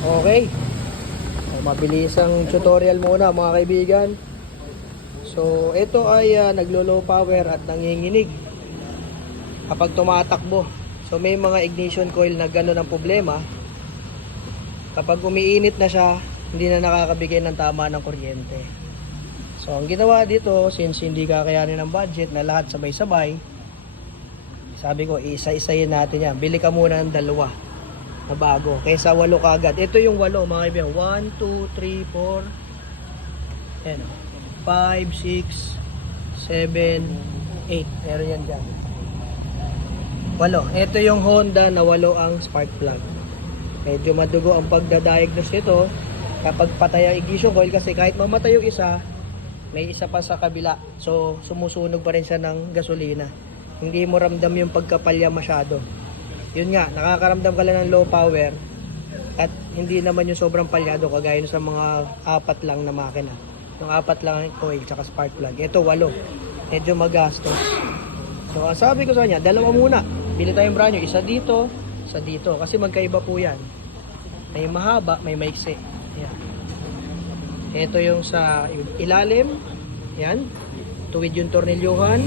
Okay. So, mabilisang tutorial muna mga kaibigan. So, ito ay naglo-low power at nanginginig kapag tumatakbo. So, may mga ignition coil na gano'n ang problema. Kapag umiinit na siya, hindi na nakakabigay ng tama ng kuryente. So, ang ginawa dito, since hindi kakayanin ng budget na lahat sabay-sabay, sabi ko, isa-isayin natin yan. Bili ka muna ng dalawa na bago kaysa 8 kagad. Ito yung 8 mga kaibigan. 1, 2, 3, 4 and 5, 6, 7, 8. Meron yan dyan. 8. Ito yung Honda na 8 ang spark plug. Medyo madugo ang pagdadiagnose nito kapag patay ang ignition coil kasi kahit mamatay yung isa, may isa pa sa kabila. So sumusunog pa rin siya ng gasolina. Hindi mo ramdam yung pagkapalya masyado. Yun nga, nakakaramdam ka lang ng low power at hindi naman yung sobrang palyado kagaya sa mga 4 lang na makina. Yung 4 lang ang coil tsaka spark plug. Ito 8. Medyo magastos. So sabi ko sa kanya, dalawa muna. Bili tayong brand new. Isa dito, isa dito. Kasi magkaiba po yan. May mahaba, may maiksi. Yan. Ito yung sa ilalim. Yan. Tuwid yung tornilyuhan.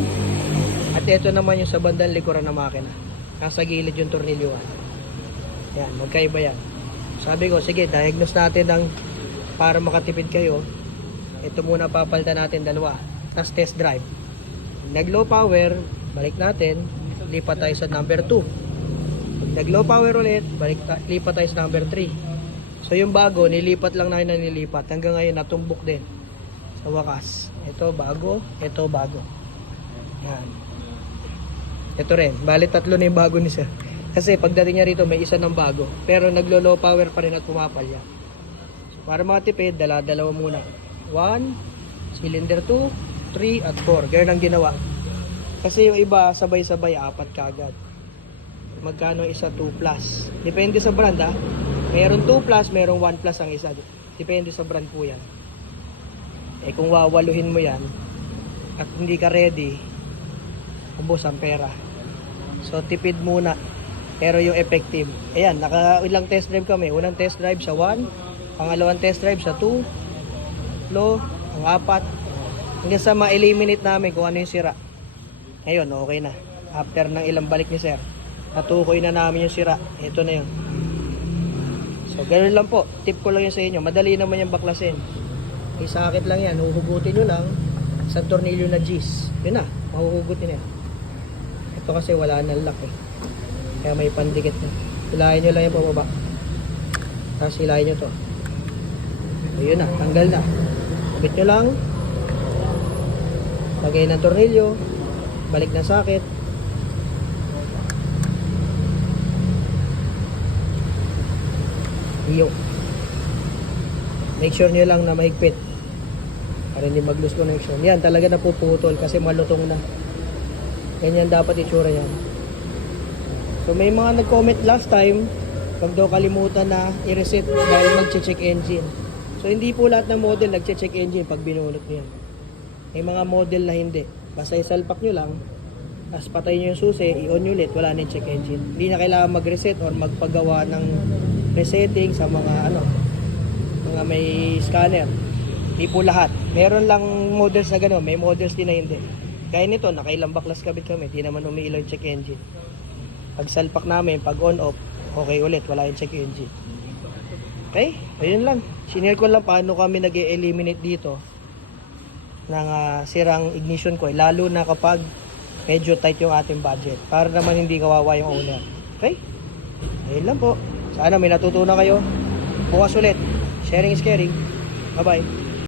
At ito naman yung sa bandang likuran ng makina. Nasa gilid yung tornilyuhan. Yan, magkaiba yan. Sabi ko, sige, diagnose natin ng para makatipid kayo. Ito muna papalitan natin dalawa. Tapos test drive. Nag low power, balik natin. Lipat tayo sa number 2. Pag nag low power ulit, lipat tayo sa number 3. So yung bago, nilipat lang natin na nilipat. Hanggang ngayon, natumbok din. Sa wakas. Ito bago, ito bago. Yan. Ito rin, bali 3 na yung bago ni sir. Kasi pagdating niya rito may isa ng bago. Pero naglo-low power pa rin at pumapalya. So, para makatipid, dalawa muna. 1, cylinder 2, 3 at 4. Ganyan ang ginawa. Kasi yung iba sabay-sabay 4 kagad. Magkano isa 2 plus. Depende sa brand ha. Meron 2 plus, merong 1 plus ang isa. Depende sa brand po yan. Eh kung wawaluhin mo yan at hindi ka ready, ubos ang pera. So tipid muna. Pero yung effective. Ayan, ilang test drive kami. Unang test drive sa 1, pangalawang test drive sa 2, low, ang 4. Hanggang sa ma-eliminate namin kung ano yung sira. Ngayon, okay na. After ng ilang balik ni sir, natukoy na namin yung sira. Ito na yun. So ganoon lang po. Tip ko lang yun sa inyo. Madali naman yung baklasin. Isakit lang yan. Huhugutin nyo lang sa tornilyo na G's. Yun na. Mahuhugutin yan. Ito kasi wala nang lock eh. Kaya may pandikit na. Hilahin nyo lang yung pababa. Tapos hilahin nyo to. Ayun na. Tanggal na. Kubit nyo lang. Lagay ng tornilyo. Balik na sakit. Iyo. Make sure nyo lang na mahigpit. Para hindi mag-lose connection. Yan, talaga napuputol kasi malutong na. Ganyan dapat itsura yan. So may mga nag-comment last time, pag daw kalimutan na i-reset dahil mag-check engine. So hindi po lahat ng model nag-check engine pag binunot niya. May mga model na hindi. Basta isalpak nyo lang, tapos patay nyo yung susi, i-on nyo ulit, wala na yung check engine. Hindi na kailangan mag-reset or magpagawa ng resetting sa mga mga may scanner. Hindi po lahat. Meron lang models na gano'n, may models din na hindi. Kaya nito, nakailang baklas kabit kami, di naman umiilaw yung check engine. Pag salpak namin, pag on-off, okay ulit, wala yung check engine. Okay, ayun lang. Sinare ko lang paano kami nag-eliminate dito ng sirang ignition coil, lalo na kapag medyo tight yung ating budget. Para naman hindi kawawa yung owner. Okay, ayun lang po. Sana may natutunan kayo. Bukas ulit. Sharing is caring. Bye-bye.